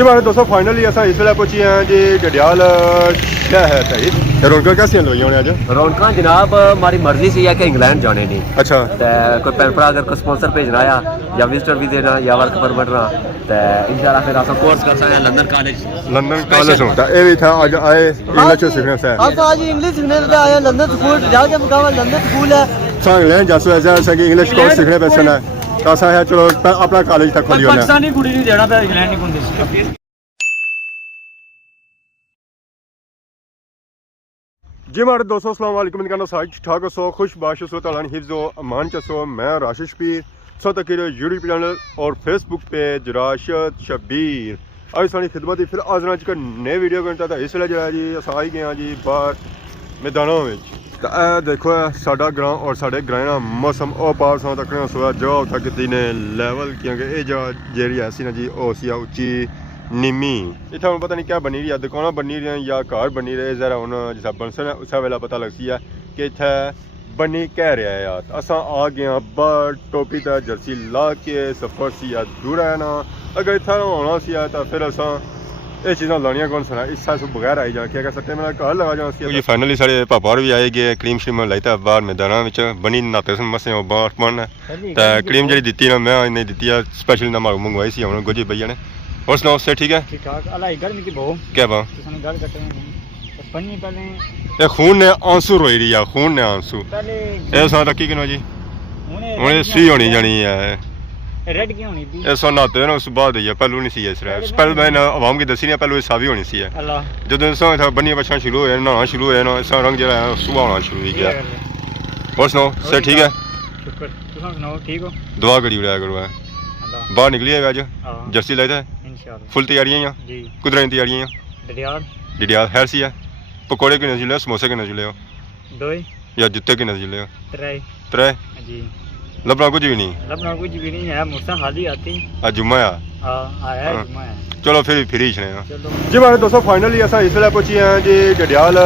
जी हमारे दोस्तों फाइनली अस इसलिए पहुंची हैं जी डडियाल शहर तई रौनक कैसी लोई होने अज रौनक जनाब हमारी मर्जी सी है कि इंग्लैंड जाने नहीं। अच्छा कोई भैन भरा अगर कोई स्पॉन्सर भेजना आ या विजिटर भी देना या वर्क परमिट ना तो इंशाल्लाह फिर अस कोर्स कर सकते हैं लंदन कॉलेज होता है भी था आज आए इंग्लिश सीखने से आज इंग्लिश सीखने से आए लंदन स्कूल जाके मुकाम लंदन स्कूल है इंग्लैंड जासो ऐसा कि इंग्लिश कोर्स सीखने पे है तो असा है चलो अपना कॉलेज तक खोली होना पाकिस्तानी कुड़ी नहीं देना पे इंग्लैंड नहीं कुंदी जी हमारे दोस्तों अस्सलाम वालेकुम इनका साइड ठाक सो खुश बाश सो तलान हिफ्ज़ो अमान चसो मैं राशिश पीर सो तक यूट्यूब चैनल और फेसबुक पेज राशिद शबीर आज सारी खिदमत फिर आज का नए वीडियो करता था इसलिए जो है जी अस आई गए जी बाहर मैदानों में देखो साडा ग्रां और साढ़े ग्रां का मौसम ओ पार सौ तक सुबह जो तक ने लेवल क्योंकि ये जगह जी ऐसी ना जी ओ सी उच्ची निमी इतना पता नहीं क्या बनी रही है दुकाना बनी रही हैं या घर बनी रहे जरा हूँ जिस बनसन है उस वेला पता लगती है कि इतने बनी कह रहा है यार असा आ गए बाहर टोपी तक जर्सी ला के सफर सी दूर है ना अगर इतना होना सी तो फिर असा ये चीज़ा लानिया कौन सुना इस सब बगैर आई जा क्या सट्टे मेरा घर लगा जाना जी फाइनली साढ़े पापा और भी आए गए क्रीम श्रीम लाई था बाहर मैदाना बनी नाते सन मसे बाहर पढ़ना तो क्रीम जी दी ना मैं नहीं दी है स्पेशल ना मारू मंगवाई सी हम गोजी भैया ने और सुनाओ से ठीक है ठीक ठाक अलाई गर्मी की बहु क्या बा गल कटे हैं पन्नी पहले ये खून ने आंसू रोई रही है खून ने आंसू पहले ये सा रखी किनो जी हुने सी होनी जानी है रेड की होनी थी ऐसा नाते ना उस बाद है पहलू नहीं सी है सिर्फ पहले मैंने आवाम की दसी नहीं पहलू ये सावी होनी सी है अल्लाह जब ऐसा था बनिया बछना शुरू होया नहाना शुरू होया ना ऐसा रंग जरा सुबह होना शुरू हो गया और सुनाओ से ठीक है शुक्र तुम सुनाओ ठीक हो दुआ करी उड़ाया करो बाहर निकली है आज जर्सी लाइदा है इंशाल्लाह फुल तैयारियां जी कुदरती तैयारियां डडियाल डिडियाल खैर सी है पकौड़े के नजर ले समोसे के नजर ले दो या जूते के नजर ले त्रै त्रै जी लबना कुछ भी नहीं लबना कुछ भी नहीं है मुर्सा खाली आती आज जुम्मा आ हां आया है जुम्मा है चलो फिर फ्री ही चले चलो जी हमारे दोस्तों फाइनली अस इसलिए पहुंची हैं जी डडियाल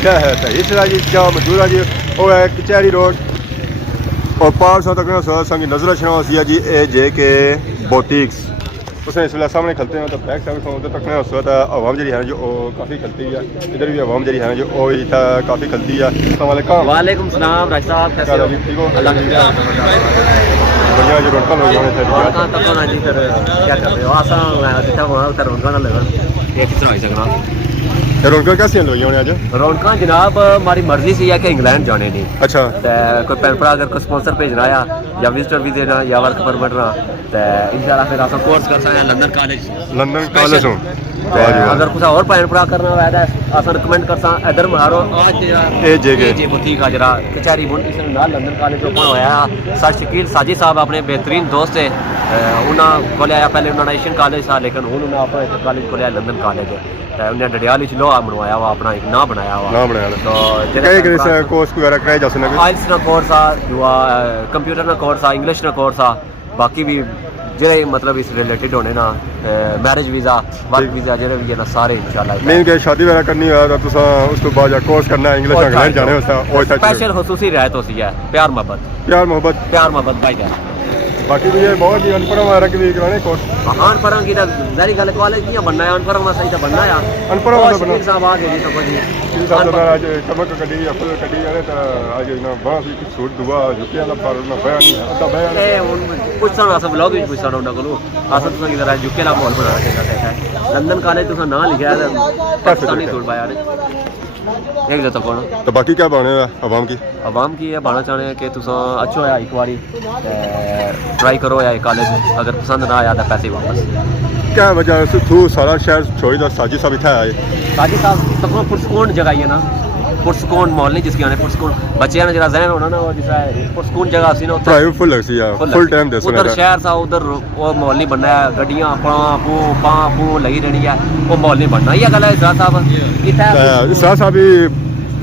शहर है इसलिए जी क्या मौजूद है जी वो है कचहरी रोड और पार सौ तक संग नजर रखना है जी ए जे के बोटिक्स उसने इसलिए सामने खलते हैं तो बैक साइड से उधर तक उस वक्त आवाम जी है जो काफ़ी खलती है इधर भी आवाम जी है जो काफ़ी खलती है अस्सलाम वालेकुम सलाम राज साहब कैसे हो ठीक हो अल्लाह का बढ़िया जी रोड पर जाने थे और कहां तक होना जी फिर क्या कर रहे हो आसा जितना वहां उधर रौनक ना लगा ये कितना हो सकना रौनक कैसी लोई होने आज रौनक जनाब हमारी मर्जी सी है कि इंग्लैंड जाने नहीं। अच्छा कोई भैन भरा अगर कोई स्पॉन्सर भेजना आ या विजिटर भी देना या वर्क परमिट ना तो इंशाल्लाह फिर अस कोर्स कर सकते हैं लंदन कॉलेज हो अगर कुछ और भैन भरा करना होगा तो अस रिकमेंड कर सकते इधर मारो आज ए जे बुटीक आ जरा कचहरी बुटीक नाल लंदन कॉलेज ओपन होया सर शकील साजी साहब अपने बेहतरीन दोस्त है उन्होंने को आया पहले उन्होंने एशियन कॉलेज था लेकिन हूँ उन्होंने अपना कॉलेज को लंदन कॉलेज है उन्हें डडियाल लोहा बनवाया हुआ अपना एक ना बनाया हुआ तो कोर्स वगैरह कराए जा सकते आइल्स ना कोर्स आ जो कंप्यूटर ना कोर्स आ इंग्लिश ना कोर्स आ बाकी भी जेह्ड़े मतलब इस रिलेटेड होने ना मैरिज वीज़ा वर्क वीज़ा जेह्ड़े भी है ना सारे इंशाल्लाह मेन के शादी वगैरह करनी हो तो तुसा उसके बाद कोर्स करना है इंग्लिश इंग्लैंड जाने वास्ते स्पेशल खुसूसी रियायत होती है प्यार मोहब्बत भाई जान बाकी भी ये बहुत ही अनपढ़ वगैरह के भी कराने कोर्स अनपढ़ की जारी गल कॉलेज नहीं बनना है अनपढ़ में सही तो बनना है अनपढ़ में बनना साहब आ गए जी तो जी साहब आज कमक कड़ी अफल कड़ी वाले तो आज ना बड़ा सी सूट दुआ जुके वाला पर ना बयान नहीं अद्धा बयान ए उन कुछ सारा सब ब्लॉग भी कुछ सारा उन को आसा तो की तरह जुके ला माहौल बना के लंदन कॉलेज तो ना लिखा है पाकिस्तानी सूट भाई यार एक जता कौन तो बाकी क्या बने आवाम की ये बाना चाहते हैं कि तुम अच्छो है एक बारी ट्राई करो या कॉलेज अगर पसंद ना आया तो पैसे वापस क्या वजह तू सारा शहर छोड़ी तो साजिद साहब इतना आए साजिद साहब तक पुरसकून जगह है ना पुरसकून माहौल नहीं जिसकी आने पुरसकून बच्चे ने जरा जहन होना ना वो जिस पुरसकून जगह सी ना प्राइवेट फुल लगसी है फुल टाइम दे उधर शहर सा उधर वो माहौल नहीं बनना है गड्डियां पा लगी रहनी है वो माहौल नहीं बनना ये गल है साहब इतना साहब भी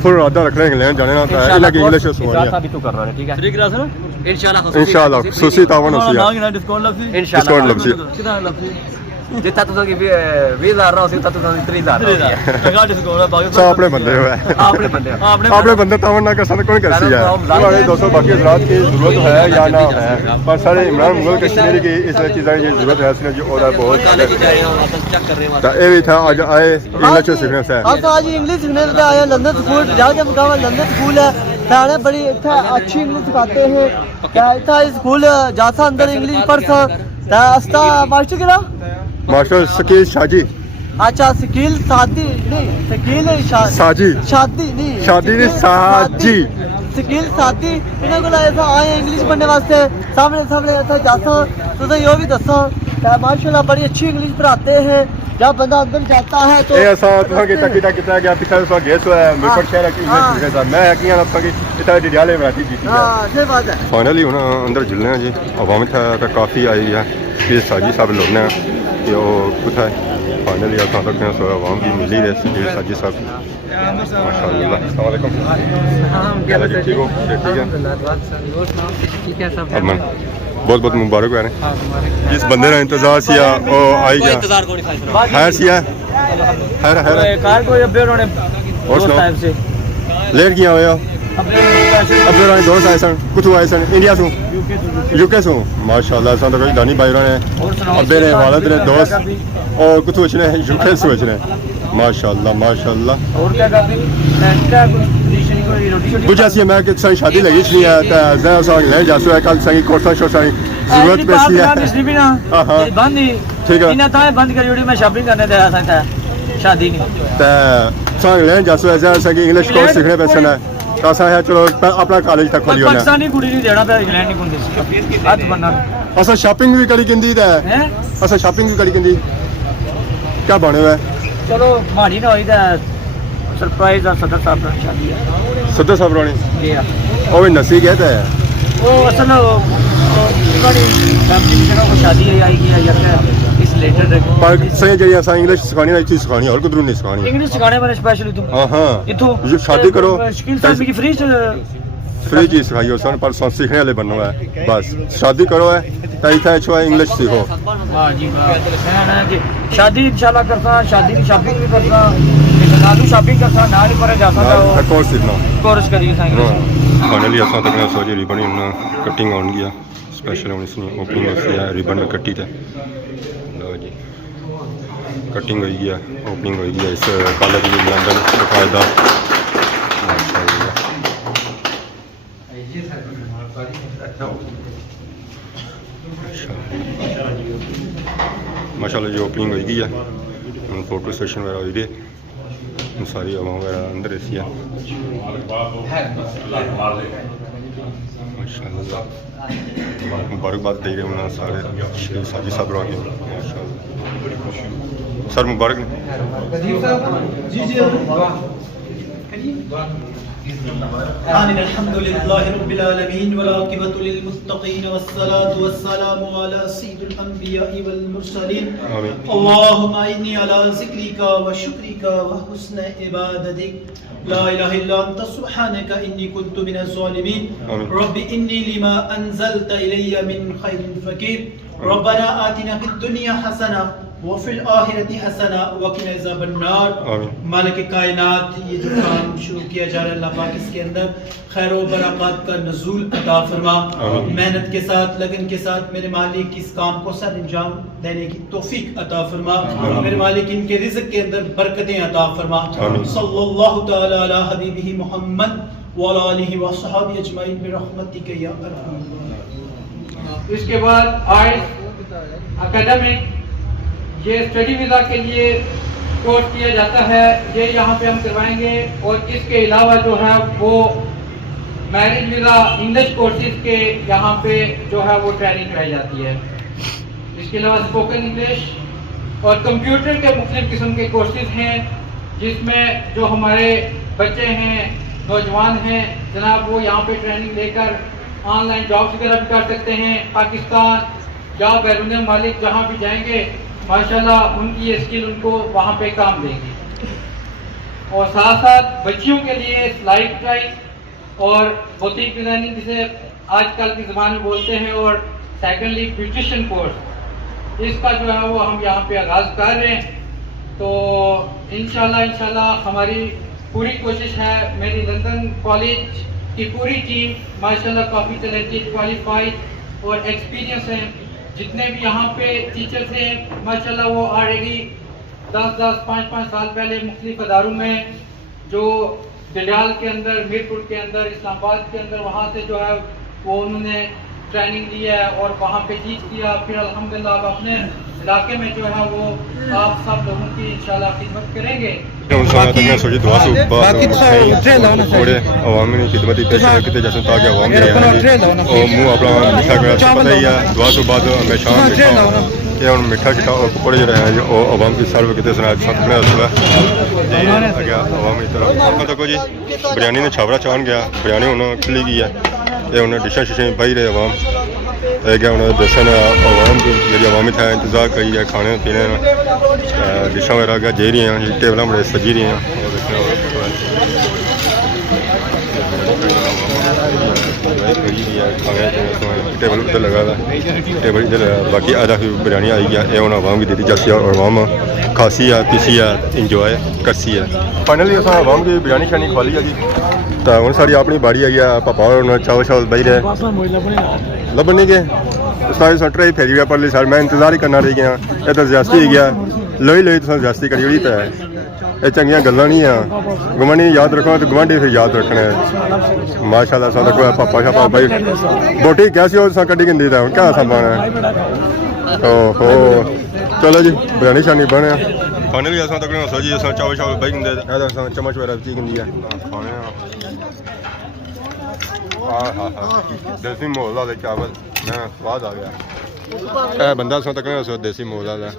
फुल इरादा रख रहे हैं इंग्लैंड जाने ना अलग इंग्लिश साहब भी तू करना है ठीक है फ्री क्लास ना इंशाल्लाह इंशाल्लाह खुसूसी तावन होसी है डिस्काउंट लफी डिस्काउंट लफसी जितना तुसा की 20,000 रहा उसी उतना तुसा 30,000 सब अपने बंदे हो अपने बंदे अपने बंदे तावन ना कर सकते कौन कर सी है हमारे दोस्तों बाकी हजरात की जरूरत है या ना है पर सारे इमरान मुगल कश्मीरी की इस चीज़ें की जरूरत है इसने जो और बहुत चेक कर रहे हैं तो ये भी था आज आए इंग्लिश सीखने से हम तो आज इंग्लिश सीखने से आए लंदन स्कूल जाके मुकाम लंदन स्कूल है सारे बड़ी इतना अच्छी इंग्लिश सिखाते हैं क्या इतना स्कूल जासा अंदर इंग्लिश पढ़ सा अस्ता मास्टर किरा मास्टर शकील शाजी अच्छा शकील शादी नहीं शकील साजी शादी नहीं शादी नहीं साजी शकील शादी इन्हें को ऐसा आए इंग्लिश पढ़ने वास्ते सामने सामने ऐसा जाता तो यो भी दसा माशाल्लाह बड़ी अच्छी इंग्लिश पढ़ाते हैं जब बंदा अंदर जाता है तो ये ऐसा तो कि तक कितना गया पिछले उसका गेस हुआ है मेरे शहर की इंग्लिश सीखने था मैं किया ना कि इतना डिडियाले में आती जीती हां सही बात है फाइनली होना अंदर चलने हैं जी आवाम था काफ़ी आई है फिर साजी साहब लड़ने हैं कि वो कुछ है फाइनली आप तक हैं सो आवाम की मिली है फिर साजी साहब माशाल्लाह अस्सलाम वालेकुम क्या लगे ठीक हो ठीक है सब बहुत बहुत मुबारक है जिस बंदे ने इंतजार सिया वो आई गया इंतजार को नहीं खैर सिया खैर कार को अब उन्होंने और सुनाओ लेट किया हुआ अब जो दोस्त आए सन कुछ आए सन इंडिया से यूके से माशाल्लाह सन तो कोई दानी भाई ने अब्बे ने वालद ने दोस्त और कुछ वचने यूके से वचने माशाल्लाह माशाल्लाह और क्या कुछ ऐसी मैं कि सही शादी लगी नहीं है तो जरा सा ले जा सो कल सही कोर्सा शो सही जरूरत पैसी है हां बंद ही ठीक है इना था बंद कर वीडियो में शॉपिंग करने दे रहा था शादी नहीं तो सही ले जा सो जरा सा इंग्लिश कोर्स सीखने पैसे ना तो है चलो अपना कॉलेज तक खोलियो ना पाकिस्तानी कुड़ी नहीं देना पे इंग्लैंड नहीं कुंदी हाथ बनना असा शॉपिंग भी करी किंदी है असा शॉपिंग भी करी किंदी क्या बने हुआ है चलो माड़ी ना होई दा सरप्राइज और सदर साहब की शादी है सदर साहब रोनी ये ओ भी नसी कहता है वो असल बड़ी फैमिली में जगह को शादी है आई है या इस लेटर पर सही जरिया सा इंग्लिश सिखानी है चीज सिखानी और कुछ नहीं सिखानी इंग्लिश सिखाने वाले स्पेशली तुम हां हां इथो जो शादी करो शकील साहब की फ्री चीज सिखाइयो सन पर सीखने वाले बनना है बस शादी करो है कई था छो इंग्लिश सीखो हां जी मैं शादी इंशाल्लाह करता शादी की शॉपिंग भी करता नालू शॉपिंग करता ना ही पर जाता था कोर्स सीखना कोर्स करिए इंग्लिश फाइनली असा तक मैं सोची रिबन ना कटिंग ऑन गया स्पेशल होनी सी ओपनिंग होती है रिबन में कट्टी थे लो जी कटिंग हो गया ओपनिंग हो गया इस कॉलेज में लंदन बकायदा माशाल्लाह जो ओपनिंग हो गई है फोटो सेशन वगैरह हो गई सारी आवाम वगैरह अंदर ऐसी है माशाल्लाह मुबारकबाद दे रहे हैं सारे साजी साहब रहा माशाल्लाह सर मुबारक अल्हम्दुलिल्लाहि रब्बिल आलमीन वल आक़िबतु लिल मुत्तक़ीन वस्सलातु वस्सलामु अला सय्यिदिल अंबिया'i वल मुरसलीन अल्लाहुम्मा इन्नी अला ज़िक्रिका व शुक्रिका व हुस्न इबादतिक ला इलाहा इल्ला अंता सुब्हानका इन्नी कुन्तु मिनज़ ज़ालिमीन रब्बि इन्नी लिमा अंज़लता इलैया मिन खैरिन फ़कीर रब्बना आतिना फिद दुनिया हसना वफ़िल आखिरती हसना वक़िना अज़ाबन नार मालिक कायनात ये जो काम शुरू किया जा रहा है अल्लाह पाक इसके अंदर खैर व बरक़ात का नज़ूल अता फरमा मेहनत के साथ लगन के साथ मेरे मालिक इस काम को सर अंजाम देने की तौफीक अता फरमा मेरे मालिक इनके रिज़्क़ के अंदर बरकतें अता फरमा सल्लल्लाहु तआला अला हबीबिही मुहम्मद व अला आलिहि व अस्हाबी अजमईन बिरहमतिका या अरहम। इसके बाद आइल्स एकेडमिक ये स्टडी वीज़ा के लिए कोर्स किया जाता है ये यहाँ पे हम करवाएंगे और इसके अलावा जो है वो मैरिज वीज़ा इंग्लिश कोर्सेज के यहाँ पे जो है वो ट्रेनिंग कराई जाती है। इसके अलावा स्पोकन इंग्लिश और कंप्यूटर के मुख्तलिफ किस्म के कोर्सेज हैं जिसमें जो हमारे बच्चे हैं नौजवान हैं जनाब वो यहाँ पे ट्रेनिंग लेकर ऑनलाइन जॉब्स वगैरह भी कर सकते हैं। पाकिस्तान या बैरून मुल्क जहाँ भी जाएंगे माशाल्लाह उनकी ये स्किल उनको वहाँ पे काम देगी। और साथ साथ बच्चियों के लिए सिलाई कढ़ाई और बुटीक डिज़ाइनिंग जिसे आजकल के ज़माने में बोलते हैं और सेकेंडली ब्यूटिशियन कोर्स इसका जो है वो हम यहाँ पे आगाज़ कर रहे हैं। तो इंशाल्लाह हमारी पूरी कोशिश है। मेरी लंदन कॉलेज की पूरी टीम माशाल्लाह काफ़ी टैलेंटेड, क्वालिफाइड और एक्सपीरियंस हैं। जितने भी यहाँ पे टीचर्स हैं माशाल्लाह वो ऑलरेडी 10-10, 5-5 साल पहले मुख्तलिफ अदारों में जो डडियाल के अंदर, मीरपुर के अंदर, इस्लामाबाद के अंदर वहाँ से जो है वो उन्होंने ट्रेनिंग दी है और वहाँ पे टीच किया। फिर अल्हम्दुलिल्लाह अब अपने इलाके में जो है वो आप सब लोगों की इंशाल्लाह खिदमत करेंगे। थोड़े अवामी ने खिदमत की जैसे ताकि अवाम जो है और मुँह अपना मीठा करना पता ही है। दुआ तो बाद हमेशा कि हम मीठा चिट्टा और पकौड़े जो रहे हैं और अवाम की सर्व कितने सुना सकने अवाम की तरफ देखो जी बिरयानी ने छावरा चाहन गया बिरयानी उन्होंने खुली गई है ये उन्हें डिशा शिशा बही रहे अवाम गया उन्हें दसन अवाम जी अवामी था इंतजार करी है खाने पीने डिशा वगैरह गया जे रही हैं टेबल बड़े सजी रही हैं टेबल उधर लगा था टेबल इधर बाकी आधा बिरयानी आई गया ये उन्हें अवाम की दी जाती है और अवाम खासी है पीसी है इंजॉय करसी है। फाइनली अस अवाम की बिरयानी शानी खवा ली है जी तो हूँ साड़ी अपनी बारी आई है पापा और चावल शावल बही रहे लभन नहीं गए सारे सटर ही फेरी गया परली साइड मैं इंतजार ही करना रही गया ये तो ज्यादती ही गया लोई तो ज्यादती करी हुई पै ये चंगिया गल्लां नहीं आ गुआंढी याद रखो तो गुआंढी फिर याद रखना है माशाल्लाह सा देखो पापा शापा भाई बोटी क्या सी और कड्डी गिंदी था क्या सा पाना ओहो चलो जी बिरयानी शानी बने फाइनली अस तक सो जी अस चावल शावल बही गिंदे चम्मच वगैरह ची गिंदी है खाने देसी मोल वाले चावल स्वाद आ गया ए बंदा सो तक सो देसी मोल वाला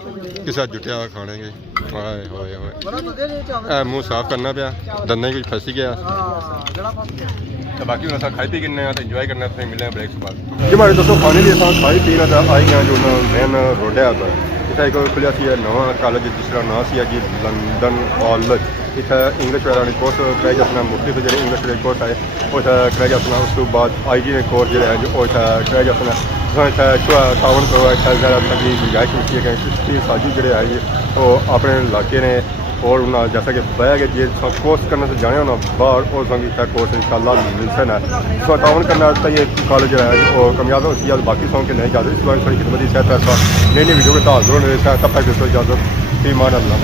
किसा जुटिया हुआ खाने के हाय होए होए मुँह साफ करना पाया दंदे कुछ फंसी गया तो बाकी अस खाई पी किन्ने तो इंजॉय करना फिर मिलने ब्रेक के बाद जी हमारे दोस्तों खाने लिए अस खाई पी रहा आई गया जो मेन रोड है इतना एक खुलिया सी नवा कॉलेज जिसका नाम से जी लंदन कॉलेज इतना इंग्लिश वगैरह कोर्स कराई जाना मुख्तलिफ जो इंग्लिश कोर्स है वो कराई जाना उस तो बाद आई टी कोर्स जो है वो कराई जाना तावन करो तकलीफ गुंजाइश की है इसकी साजी जो है वो अपने इलाके ने और उन्हें जैसा कि बताया कि जे कोर्स करने से जाने ना बाहर और संगीत कोर्स इंशाल्लाह मिलते हैं तो तावन करना ये कॉलेज जो है वो कामयाब होती है बाकी सॉन्ग के नहीं इजाज़त इस बार थोड़ी खिदमती सेहत नई नई वीडियो के ताज़ तब तक इजाज़त ईमान अल्लाह।